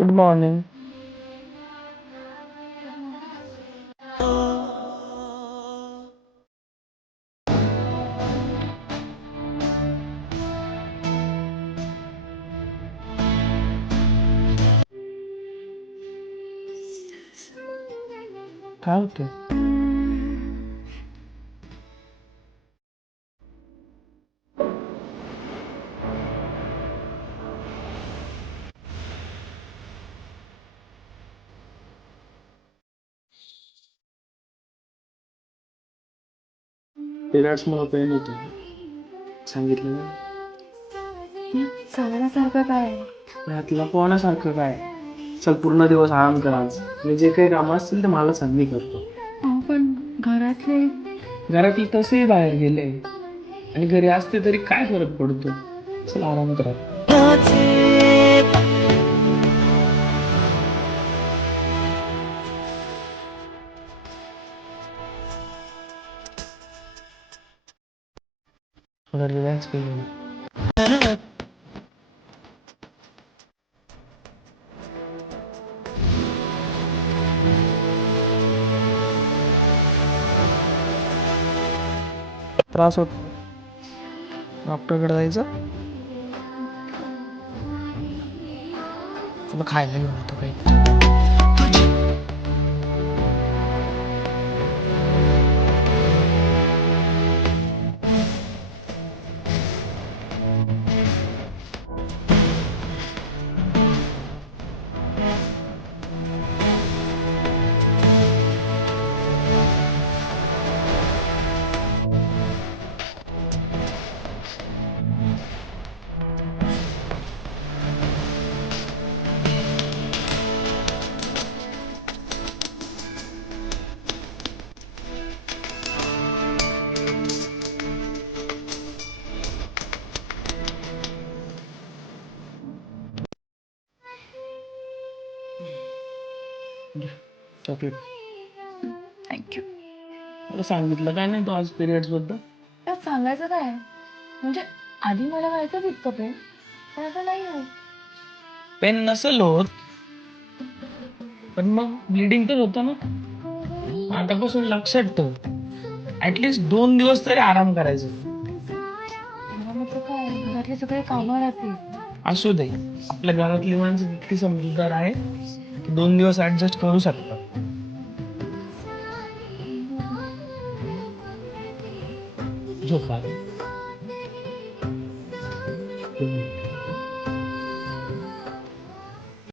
Good morning. काय होतं? Periods मला पेन होते. सांगितलं ना. सांगण्यासारखं काय आहे? यातलं कोणासारखं काय? चल पूर्ण दिवस आराम कर आज. मी जे काही कामं असतील ते मला सांग, मी करतो. अहो, पण घरातले घरातले तसेही बाहेर गेले आणि घरी असते तरी काय फरक पडतो. चल आराम करा. थोडं रिलॅक्स करू. त्रास होतो. डॉक्टरकडे जायचं. तुला खायला घेऊन येतो काही. चॉकलेट. थँक्यू. मला सांगितलं काय नाही तू आज पिरियड्स बद्दल? त्यात सांगायचं काय आहे? म्हणजे आधी मला व्हायचं इतकं पेन, पण आता नाही होत. पेन नसेल होत, पण मग ब्लिडिंग तर होतं ना. आतापासून लक्षात ठेव, ऍटलीस्ट 2 दिवस तरी आराम करायचा. घरामध्ये काय आहे? घरातले सगळे कामावर राहतील. असू दे, आपल्या घरातली माणसं इतकी समजूतदार आहे की 2 दिवस ऍडजस्ट करू शकतात. झोपा.